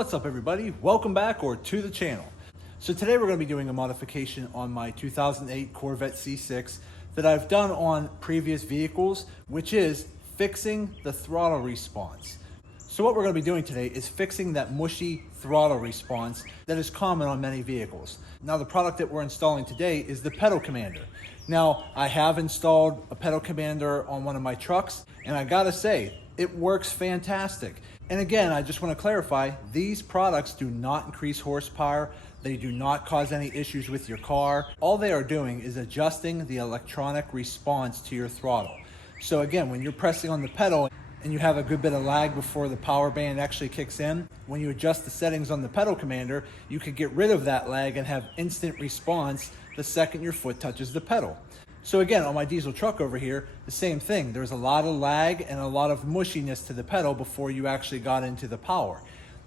What's up everybody? Welcome back or to the channel. So today we're going to be doing a modification on my 2008 Corvette C6 that I've done on previous vehicles, which is fixing the throttle response. So what we're going to be doing today is fixing that mushy throttle response that is common on many vehicles. Now the product that we're installing today is the pedal commander. Now I have installed a pedal commander on one of my trucks and I gotta say, it works fantastic. And again, I just want to clarify, these products do not increase horsepower. They do not cause any issues with your car. All they are doing is adjusting the electronic response to your throttle. So again, when you're pressing on the pedal and you have a good bit of lag before the power band actually kicks in, when you adjust the settings on the pedal commander, you can get rid of that lag and have instant response the second your foot touches the pedal. So again, on my diesel truck over here, the same thing. There's a lot of lag and a lot of mushiness to the pedal before you actually got into the power.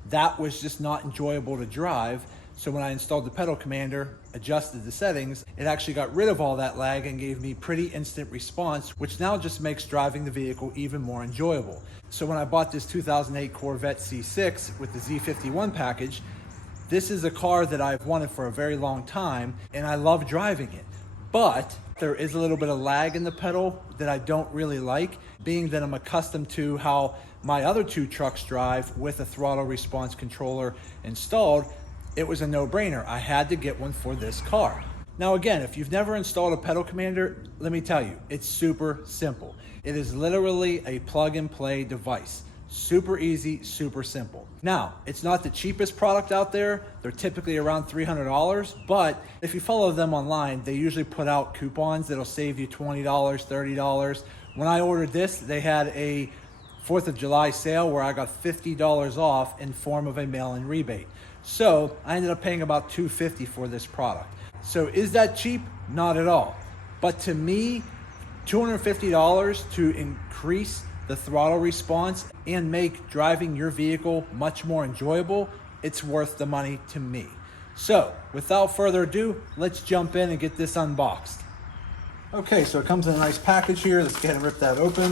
That was just not enjoyable to drive. So when I installed the pedal commander, adjusted the settings, it actually got rid of all that lag and gave me pretty instant response, which now just makes driving the vehicle even more enjoyable. So when I bought this 2008 Corvette C6 with the Z51 package, this is a car that I've wanted for a very long time and I love driving it. But there is a little bit of lag in the pedal that I don't really like, being that I'm accustomed to how my other two trucks drive with a throttle response controller installed. It was a no-brainer. I had to get one for this car. Now again, if you've never installed a pedal commander, let me tell you, it's super simple. It is literally a plug-and-play device. Super easy, super simple. Now, it's not the cheapest product out there. They're typically around $300, but if you follow them online, they usually put out coupons that'll save you $20, $30. When I ordered this, they had a 4th of July sale where I got $50 off in form of a mail-in rebate. So I ended up paying about $250 for this product. So is that cheap? Not at all. But to me, $250 to increase the throttle response and make driving your vehicle much more enjoyable, it's worth the money to me. So without further ado, let's jump in and get this unboxed. Okay, so it comes in a nice package here. Let's go ahead and rip that open.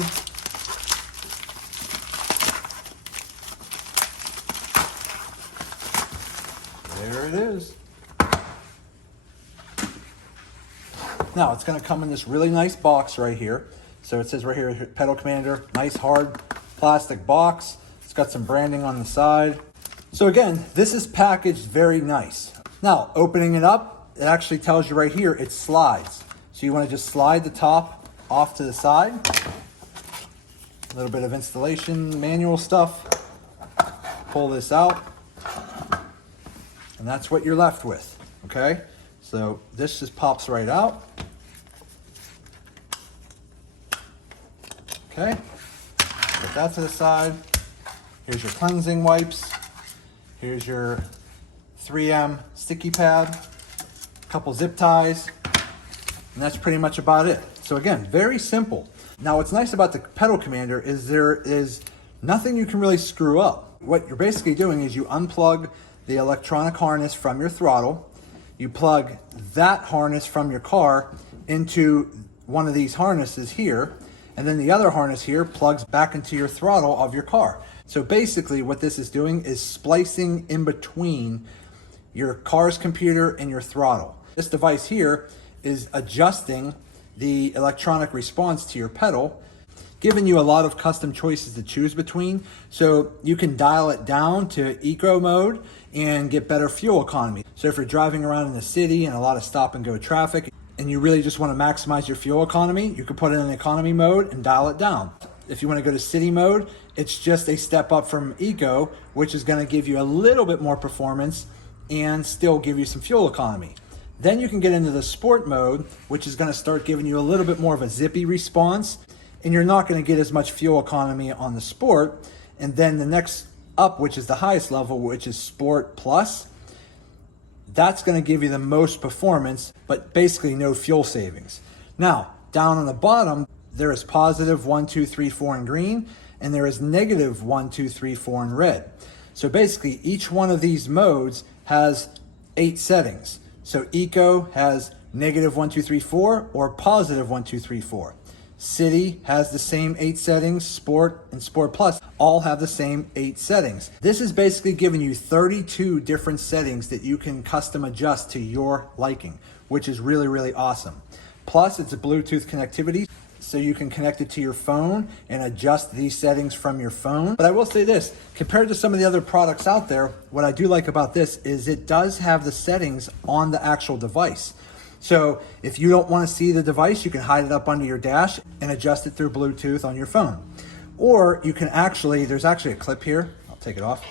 There it is. Now it's going to come in this really nice box right here. So it says right here, pedal commander, nice hard plastic box. It's got some branding on the side. So again, this is packaged very nice. Now, opening it up, it actually tells you right here, it slides. So you want to just slide the top off to the side. A little bit of installation manual stuff. Pull this out. And that's what you're left with, okay? So this just pops right out. Okay, put that to the side. Here's your cleansing wipes. Here's your 3M sticky pad, a couple zip ties, and that's pretty much about it. So again, very simple. Now what's nice about the pedal commander is there is nothing you can really screw up. What you're basically doing is you unplug the electronic harness from your throttle, you plug that harness from your car into one of these harnesses here, and then the other harness here plugs back into your throttle of your car. So basically what this is doing is splicing in between your car's computer and your throttle. This device here is adjusting the electronic response to your pedal, giving you a lot of custom choices to choose between. So you can dial it down to eco mode and get better fuel economy. So if you're driving around in the city and a lot of stop and go traffic, and you really just want to maximize your fuel economy, you can put it in economy mode and dial it down. If you want to go to city mode, it's just a step up from eco, which is going to give you a little bit more performance and still give you some fuel economy. Then you can get into the sport mode, which is going to start giving you a little bit more of a zippy response, and you're not going to get as much fuel economy on the sport. And then the next up, which is the highest level, which is sport plus, that's going to give you the most performance, but basically no fuel savings. Now, down on the bottom, there is positive 1, 2, 3, 4 in green, and there is negative 1, 2, 3, 4 in red. So basically, each one of these modes has 8 settings. So eco has negative 1, 2, 3, 4, or positive 1, 2, 3, 4. City has the same 8 settings, Sport and Sport Plus all have the same 8 settings. This is basically giving you 32 different settings that you can custom adjust to your liking, which is really, really awesome. Plus, it's a Bluetooth connectivity, so you can connect it to your phone and adjust these settings from your phone. But I will say this, compared to some of the other products out there, what I do like about this is it does have the settings on the actual device. So if you don't want to see the device, you can hide it up under your dash and adjust it through Bluetooth on your phone. Or you can actually, there's actually a clip here, I'll take it off.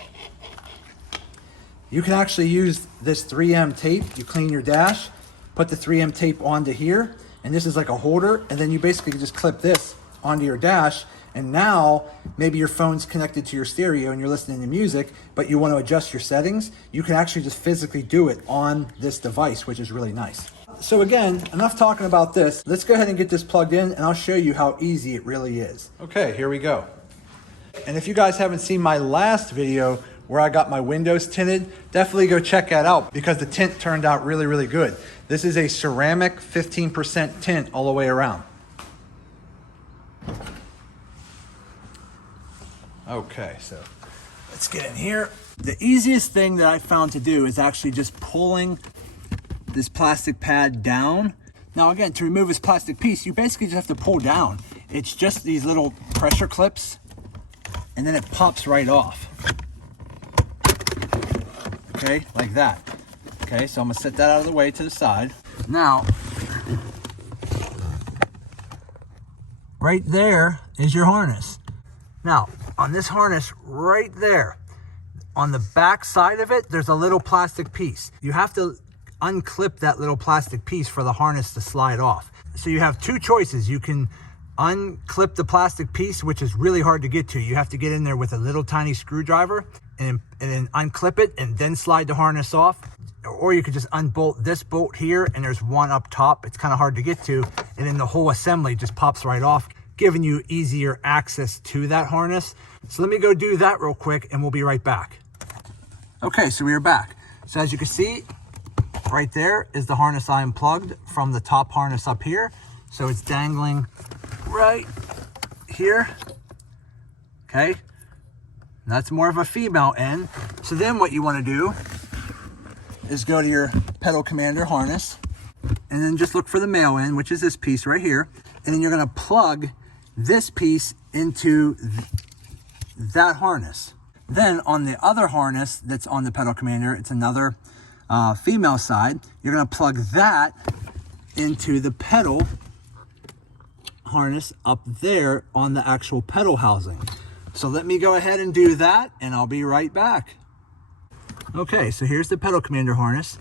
You can actually use this 3M tape. You clean your dash, put the 3M tape onto here, and this is like a holder, and then you basically just clip this onto your dash, and now maybe your phone's connected to your stereo and you're listening to music, but you want to adjust your settings, you can actually just physically do it on this device, which is really nice. So again, enough talking about this. Let's go ahead and get this plugged in, and I'll show you how easy it really is. Okay, here we go. And if you guys haven't seen my last video where I got my windows tinted, definitely go check that out because the tint turned out really, really good. This is a ceramic 15% tint all the way around. Okay, so let's get in here. The easiest thing that I found to do is actually just pulling this plastic pad down. Now again, to remove this plastic piece, you basically just have to pull down. It's just these little pressure clips, and then it pops right off. Okay, like that. Okay, so I'm gonna set that out of the way to the side. Now, right there is your harness. Now, on this harness right there, on the back side of it, there's a little plastic piece. You have to unclip that little plastic piece for the harness to slide off. So you have two choices. You can unclip the plastic piece, which is really hard to get to. You have to get in there with a little tiny screwdriver and then unclip it and then slide the harness off. Or you could just unbolt this bolt here, and there's one up top. It's kind of hard to get to, and then the whole assembly just pops right off, giving you easier access to that harness. So let me go do that real quick, and we'll be right back. Okay, so we are back. So as you can see, right there is the harness I unplugged from the top harness up here. So it's dangling right here. Okay, that's more of a female end. So then what you want to do is go to your pedal commander harness and then just look for the male end, which is this piece right here. And then you're going to plug this piece into that harness. Then on the other harness that's on the pedal commander, it's another female side. You're going to plug that into the pedal harness up there on the actual pedal housing. So let me go ahead and do that, and I'll be right back. Okay, so here's the pedal commander harness.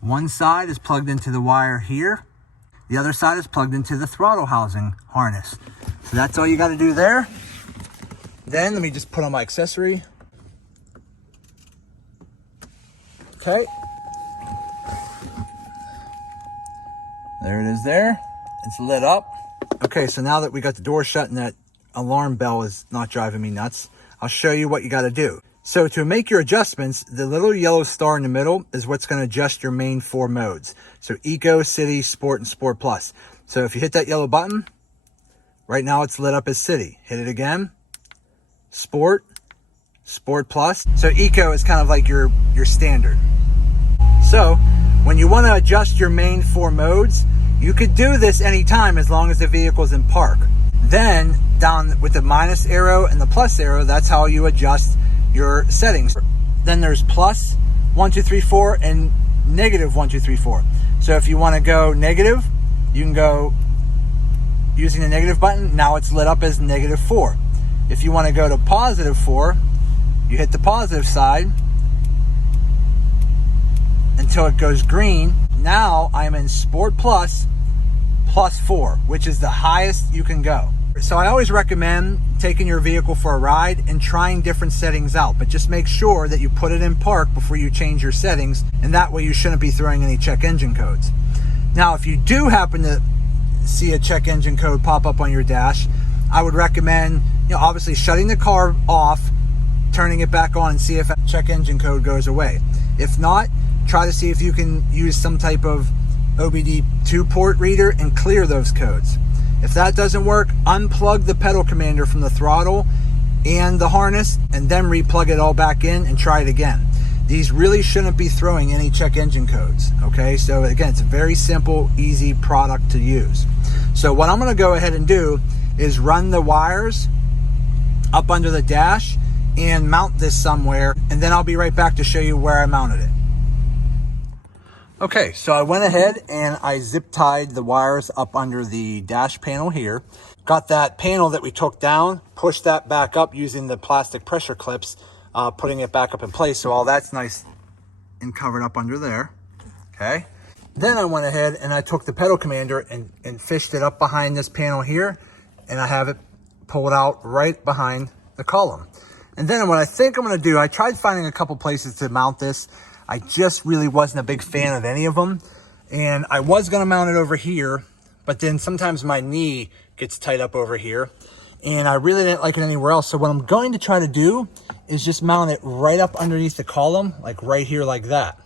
One side is plugged into the wire here. The other side is plugged into the throttle housing harness. So that's all you got to do there. Then let me just put on my accessory. Okay. There it is there. It's lit up. Okay, so now that we got the door shut and that alarm bell is not driving me nuts, I'll show you what you got to do. So to make your adjustments, the little yellow star in the middle is what's going to adjust your main 4 modes. So Eco, City, Sport, and Sport Plus. So if you hit that yellow button, right now it's lit up as City. Hit it again, Sport, Sport Plus. So Eco is kind of like your standard. So when you want to adjust your main 4 modes, you could do this anytime as long as the vehicle's in park. Then down with the minus arrow and the plus arrow, that's how you adjust your settings. Then there's plus 1 2 3 4 and negative 1 2 3 4. So if you want to go negative, you can go using the negative button. Now it's lit up as -4. If you want to go to +4, you hit the positive side until it goes green. Now I'm in Sport Plus +4, which is the highest you can go. So I always recommend taking your vehicle for a ride and trying different settings out, but just make sure that you put it in park before you change your settings, and that way you shouldn't be throwing any check engine codes. Now, if you do happen to see a check engine code pop up on your dash, I would recommend, obviously shutting the car off, turning it back on, and see if that check engine code goes away. If not, try to see if you can use some type of OBD2 port reader and clear those codes. If that doesn't work, unplug the pedal commander from the throttle and the harness, and then replug it all back in and try it again. These really shouldn't be throwing any check engine codes, okay? So again, it's a very simple, easy product to use. So what I'm gonna go ahead and do is run the wires up under the dash and mount this somewhere, and then I'll be right back to show you where I mounted it. Okay, so I went ahead and I zip tied the wires up under the dash panel here. Got that panel that we took down, pushed that back up using the plastic pressure clips, putting it back up in place. So all that's nice and covered up under there, okay? Then I went ahead and I took the pedal commander and fished it up behind this panel here, and I have it pulled out right behind the column. And then what I think I'm gonna do, I tried finding a couple places to mount this. I just really wasn't a big fan of any of them. And I was gonna mount it over here, but then sometimes my knee gets tight up over here, and I really didn't like it anywhere else. So what I'm going to try to do is just mount it right up underneath the column, like right here like that,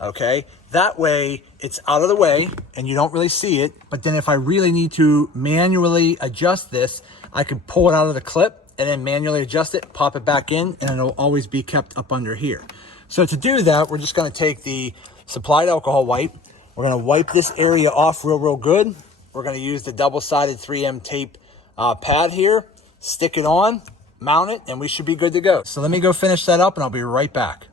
okay? That way it's out of the way and you don't really see it, but then if I really need to manually adjust this, I can pull it out of the clip and then manually adjust it, pop it back in, and it'll always be kept up under here. So to do that, we're just gonna take the supplied alcohol wipe. We're gonna wipe this area off real good. We're gonna use the double-sided 3M tape pad here, stick it on, mount it, and we should be good to go. So let me go finish that up and I'll be right back.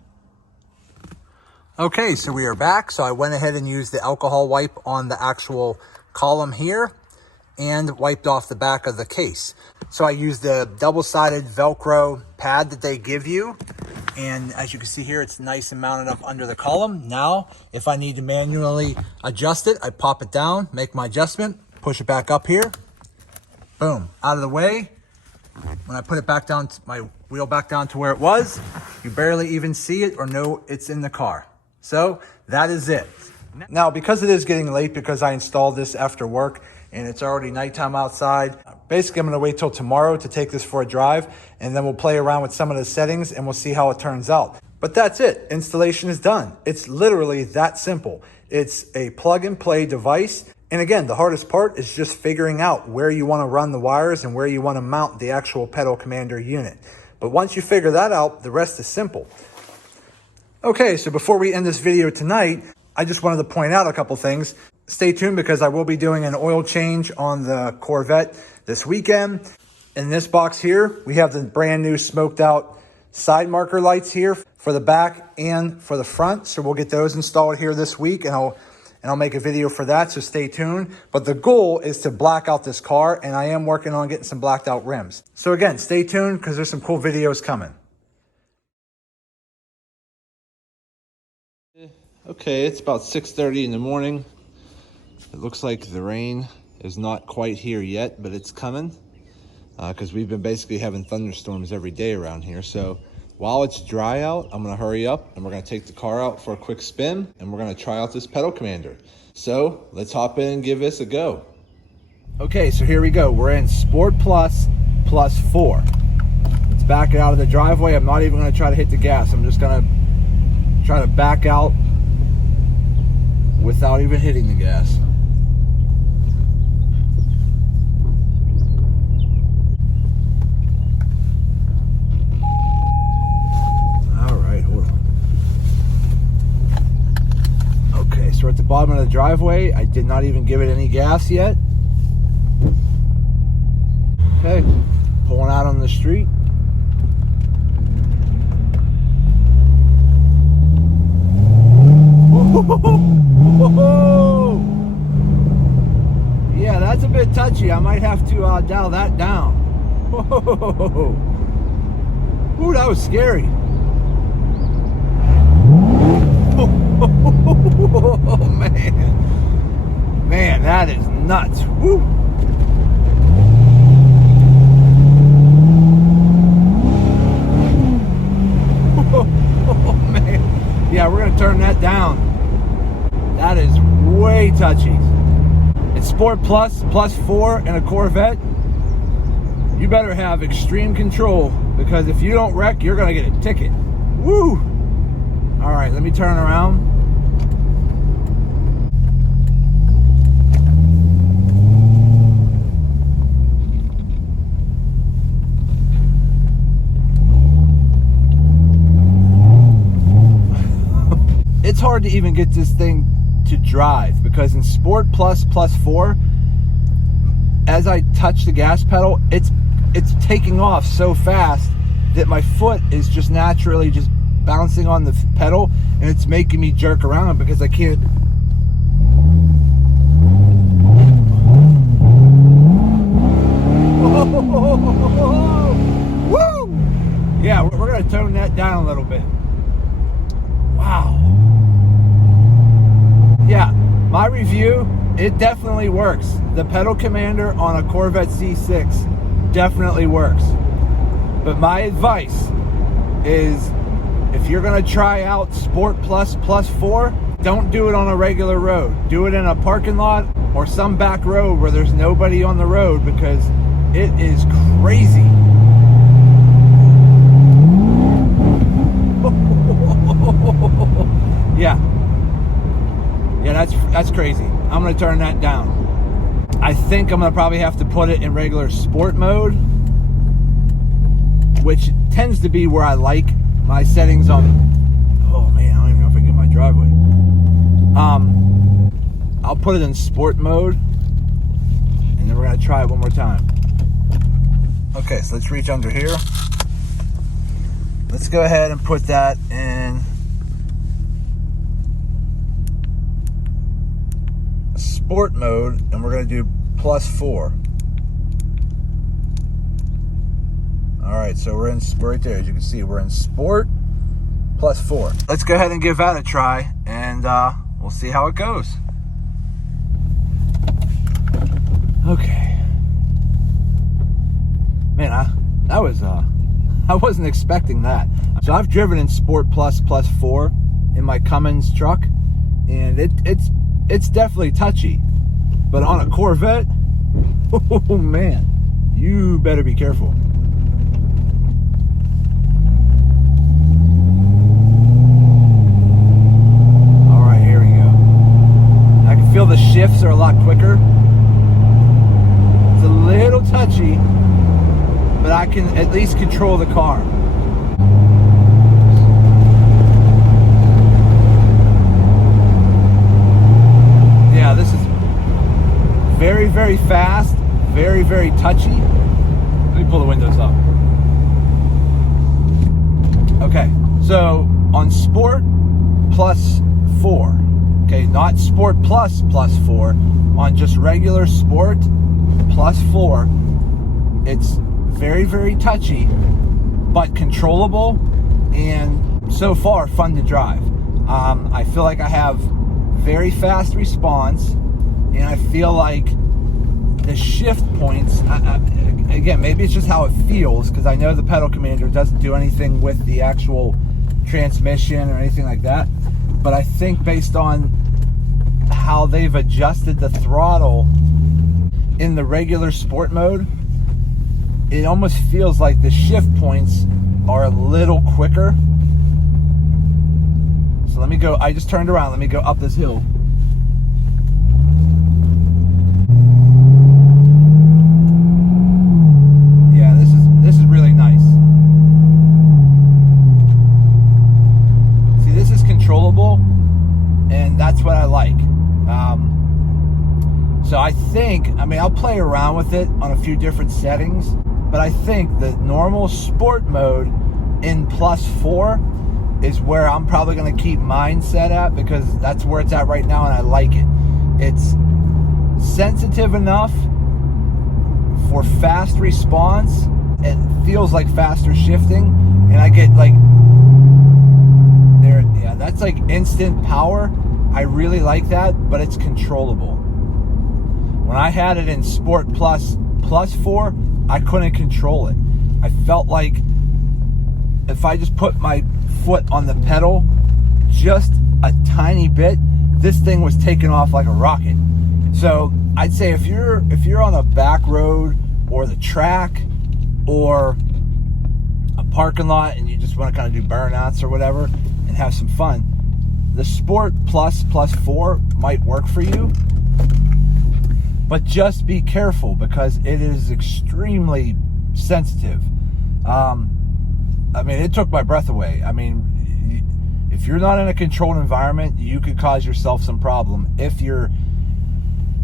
Okay, so we are back. So I went ahead and used the alcohol wipe on the actual column here and wiped off the back of the case. So I used the double-sided Velcro pad that they give you. And as you can see here, it's nice and mounted up under the column. Now, if I need to manually adjust it, I pop it down, make my adjustment, push it back up here. Boom, out of the way. When I put it back down, my wheel back down to where it was, you barely even see it or know it's in the car. So that is it. Now, because it is getting late, because I installed this after work and it's already nighttime outside, basically I'm gonna wait till tomorrow to take this for a drive, and then we'll play around with some of the settings and we'll see how it turns out. But that's it, installation is done. It's literally that simple. It's a plug and play device. And again, the hardest part is just figuring out where you wanna run the wires and where you wanna mount the actual pedal commander unit. But once you figure that out, the rest is simple. Okay, so before we end this video tonight, I just wanted to point out a couple things. Stay tuned because I will be doing an oil change on the Corvette this weekend. In this box here, we have the brand new smoked out side marker lights here for the back and for the front. So we'll get those installed here this week, and I'll make a video for that, so stay tuned. But the goal is to black out this car, and I am working on getting some blacked out rims. So again, stay tuned because there's some cool videos coming. Okay, it's about 6:30 in the morning. It looks like the rain is not quite here yet, but it's coming because we've been basically having thunderstorms every day around here. So while it's dry out, I'm gonna hurry up and we're gonna take the car out for a quick spin and we're gonna try out this pedal commander. So let's hop in and give this a go. Okay, so here we go. We're in Sport Plus plus 4. Let's back it out of the driveway. I'm not even gonna try to hit the gas. I'm just gonna try to back out without even hitting the gas. All right, hold on. Okay, so we're at the bottom of the driveway. I did not even give it any gas yet. Okay, pulling out on the street. Whoa! Yeah, that's a bit touchy. I might have to dial that down. Whoa! Ooh, that was scary. Oh, man. Man, that is nuts. Woo! Oh, man. Yeah, we're going to turn that down. That is way touchy. It's Sport Plus, plus 4 in a Corvette. You better have extreme control, because if you don't wreck, you're gonna get a ticket. Woo! All right, let me turn around. hard to even get this thing to drive, because in Sport Plus 4, as I touch the gas pedal, it's taking off so fast that my foot is just naturally just bouncing on the pedal, and it's making me jerk around because I can't. Woo! Yeah, we're gonna tone that down a little bit. Wow. Yeah, my review, it definitely works. The pedal commander on a Corvette C6 definitely works. But my advice is, if you're gonna try out Sport Plus 4, don't do it on a regular road. Do it in a parking lot or some back road where there's nobody on the road, because it is crazy. Yeah, that's crazy. I'm gonna turn that down. I think I'm gonna probably have to put it in regular sport mode, which tends to be where I like my settings on. Oh man, I don't even know if I can get my driveway. I'll put it in sport mode, and then we're gonna try it one more time. Okay, so let's reach under here. Let's go ahead and put that in sport mode, and we're going to do +4. All right, so we're right there. As you can see, we're in sport +4. Let's go ahead and give that a try, and we'll see how it goes. Okay, man, I wasn't expecting that. So I've driven in Sport Plus 4 in my Cummins truck, and it's definitely touchy. But on a Corvette, oh man, you better be careful. All right, here we go. I can feel the shifts are a lot quicker. It's a little touchy, but I can at least control the car. Yeah, this is very, very fast, very, very touchy. Let me pull the windows up. Okay, so on Sport +4, okay, not Sport Plus 4, on just regular Sport +4, it's very, very touchy, but controllable, and so far fun to drive. I feel like I have very fast response, and I feel like the shift points, again, maybe it's just how it feels, because I know the pedal commander doesn't do anything with the actual transmission or anything like that, but I think based on how they've adjusted the throttle in the regular sport mode, it almost feels like the shift points are a little quicker. So let me go, I just turned around, let me go up this hill. Yeah, this is really nice. See, this is controllable, and that's what I like. So I think, I mean, I'll play around with it on a few different settings, but I think the normal sport mode in +4 is where I'm probably going to keep mine set at, because that's where it's at right now, and I like it. It's sensitive enough for fast response. It feels like faster shifting, and I get like there. Yeah, that's like instant power. I really like that, but it's controllable. When I had it in Sport Plus +4, I couldn't control it. I felt like if I just put my foot on the pedal just a tiny bit, this thing was taking off like a rocket. So I'd say if you're on a back road or the track or a parking lot and you just want to kind of do burnouts or whatever and have some fun, the Sport Plus +4 might work for you. But just be careful, because it is extremely sensitive. I mean, it took my breath away. I mean, if you're not in a controlled environment, you could cause yourself some problem if you're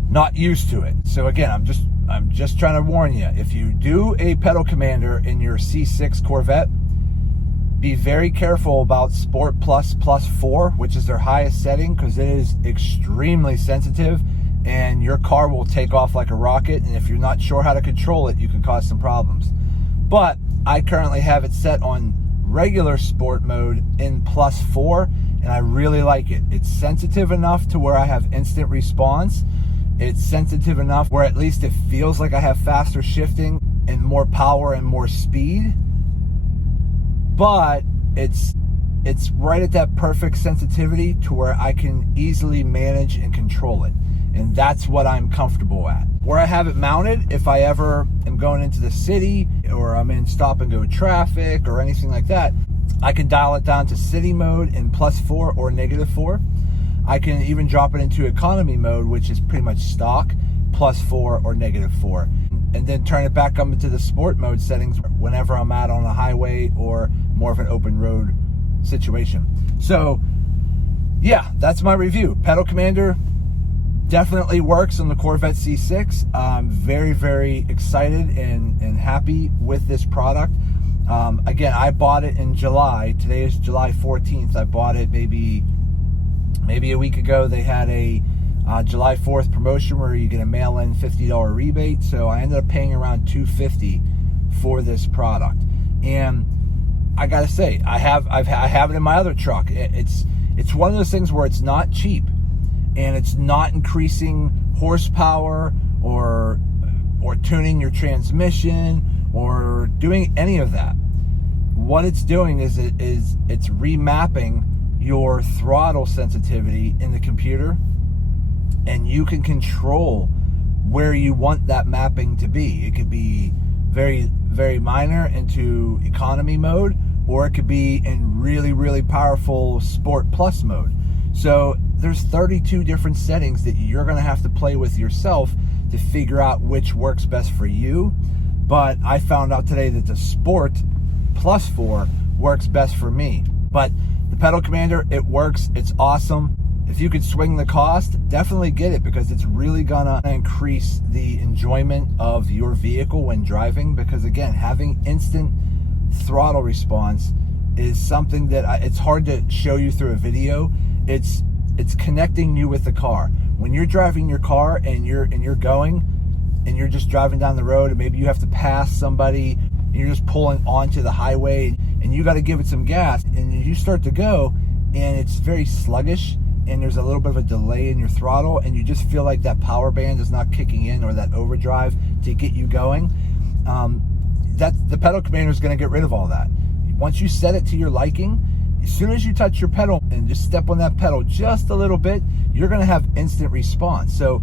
not used to it. So again, I'm just trying to warn you, if you do a pedal commander in your C6 Corvette, be very careful about Sport Plus 4, which is their highest setting, because it is extremely sensitive and your car will take off like a rocket, and if you're not sure how to control it, you can cause some problems. But I currently have it set on regular sport mode in +4, and I really like it. It's sensitive enough to where I have instant response. It's sensitive enough where at least it feels like I have faster shifting and more power and more speed. But it's right at that perfect sensitivity to where I can easily manage and control it. And that's what I'm comfortable at. Where I have it mounted, if I ever am going into the city or I'm in stop and go traffic or anything like that, I can dial it down to city mode in +4 or -4. I can even drop it into economy mode, which is pretty much stock, +4 or -4. And then turn it back up into the sport mode settings whenever I'm out on a highway or more of an open road situation. So yeah, that's my review. Pedal commander definitely works on the Corvette C6. I'm very, very excited and happy with this product. Again, I bought it in July. Today is July 14th. I bought it maybe a week ago. They had a July 4th promotion where you get a mail-in $50 rebate. So I ended up paying around $250 for this product. And I gotta say, I have it in my other truck. It's one of those things where it's not cheap, and it's not increasing horsepower or tuning your transmission or doing any of that. What it's doing is it's remapping your throttle sensitivity in the computer, and you can control where you want that mapping to be. It could be very, very minor into economy mode, or it could be in really, really powerful Sport Plus mode. So there's 32 different settings that you're going to have to play with yourself to figure out which works best for you. But I found out today that the Sport +4 works best for me. But the pedal commander, it works. It's awesome. If you could swing the cost, definitely get it, because it's really gonna increase the enjoyment of your vehicle when driving. Because again, having instant throttle response is something that it's hard to show you through a video. It's connecting you with the car. When you're driving your car and you're going and you're just driving down the road, and maybe you have to pass somebody and you're just pulling onto the highway and you got to give it some gas, and you start to go and it's very sluggish and there's a little bit of a delay in your throttle, and you just feel like that power band is not kicking in, or that overdrive to get you going. The pedal commander is going to get rid of all that. Once you set it to your liking, as soon as you touch your pedal and just step on that pedal just a little bit, you're going to have instant response. So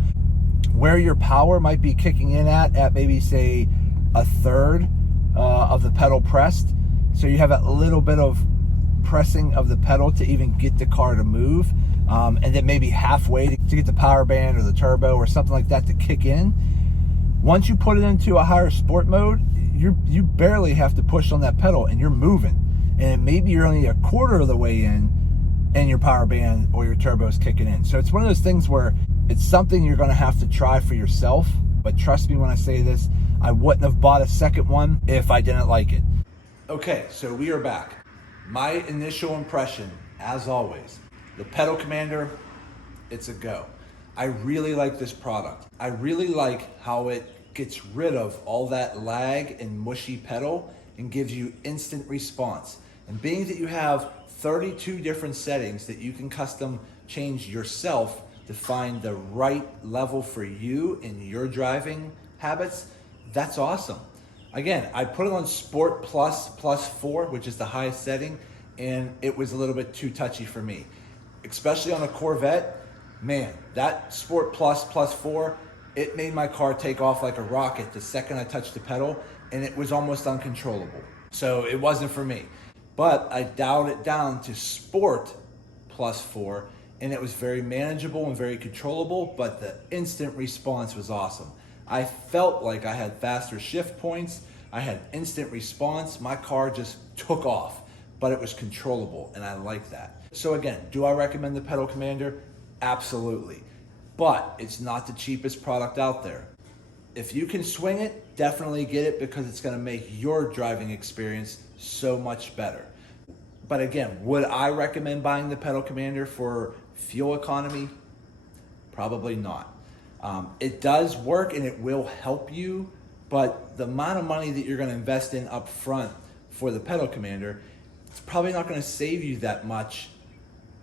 where your power might be kicking in at maybe say a third of the pedal pressed, so you have a little bit of pressing of the pedal to even get the car to move, and then maybe halfway to get the power band or the turbo or something like that to kick in. Once you put it into a higher sport mode, you barely have to push on that pedal and you're moving. And maybe you're only a quarter of the way in and your power band or your turbo is kicking in. So it's one of those things where it's something you're going to have to try for yourself. But trust me when I say this, I wouldn't have bought a second one if I didn't like it. Okay, so we are back. My initial impression, as always, the pedal commander, it's a go. I really like this product. I really like how it gets rid of all that lag and mushy pedal and gives you instant response. And being that you have 32 different settings that you can custom change yourself to find the right level for you in your driving habits, that's awesome. Again, I put it on Sport Plus +4, which is the highest setting, and it was a little bit too touchy for me. Especially on a Corvette, man, that Sport Plus +4, it made my car take off like a rocket the second I touched the pedal, and it was almost uncontrollable. So it wasn't for me. But I dialed it down to Sport +4, and it was very manageable and very controllable, but the instant response was awesome. I felt like I had faster shift points. I had instant response. My car just took off. but it was controllable, and I like that. So again, do I recommend the Pedal Commander? Absolutely. But it's not the cheapest product out there. If you can swing it, definitely get it because it's gonna make your driving experience so much better. But again, would I recommend buying the Pedal Commander for fuel economy? Probably not. It does work and it will help you, but the amount of money that you're gonna invest in up front for the Pedal Commander, it's probably not gonna save you that much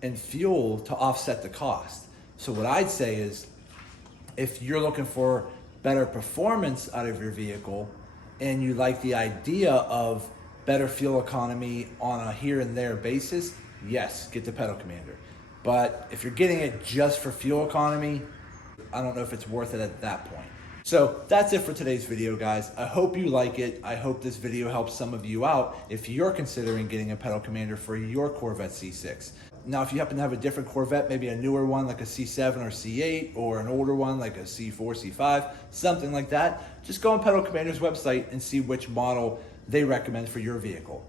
in fuel to offset the cost. So what I'd say is, if you're looking for better performance out of your vehicle and you like the idea of better fuel economy on a here and there basis, yes, get the Pedal Commander. But if you're getting it just for fuel economy, I don't know if it's worth it at that point. So that's it for today's video, guys. I hope you like it. I hope this video helps some of you out if you're considering getting a Pedal Commander for your Corvette C6. Now, if you happen to have a different Corvette, maybe a newer one like a C7 or C8, or an older one like a C4, C5, something like that, just go on Pedal Commander's website and see which model they recommend for your vehicle.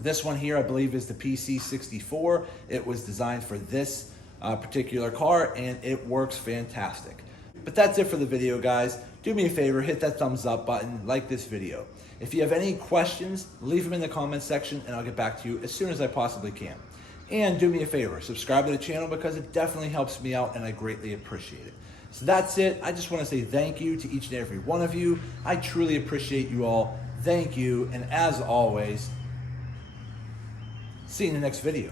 This one here, I believe, is the PC64. It was designed for this particular car, and it works fantastic. But that's it for the video, guys. Do me a favor, hit that thumbs up button, like this video. If you have any questions, leave them in the comments section, and I'll get back to you as soon as I possibly can. And do me a favor, subscribe to the channel because it definitely helps me out and I greatly appreciate it. So that's it. I just want to say thank you to each and every one of you. I truly appreciate you all. Thank you. And as always, see you in the next video.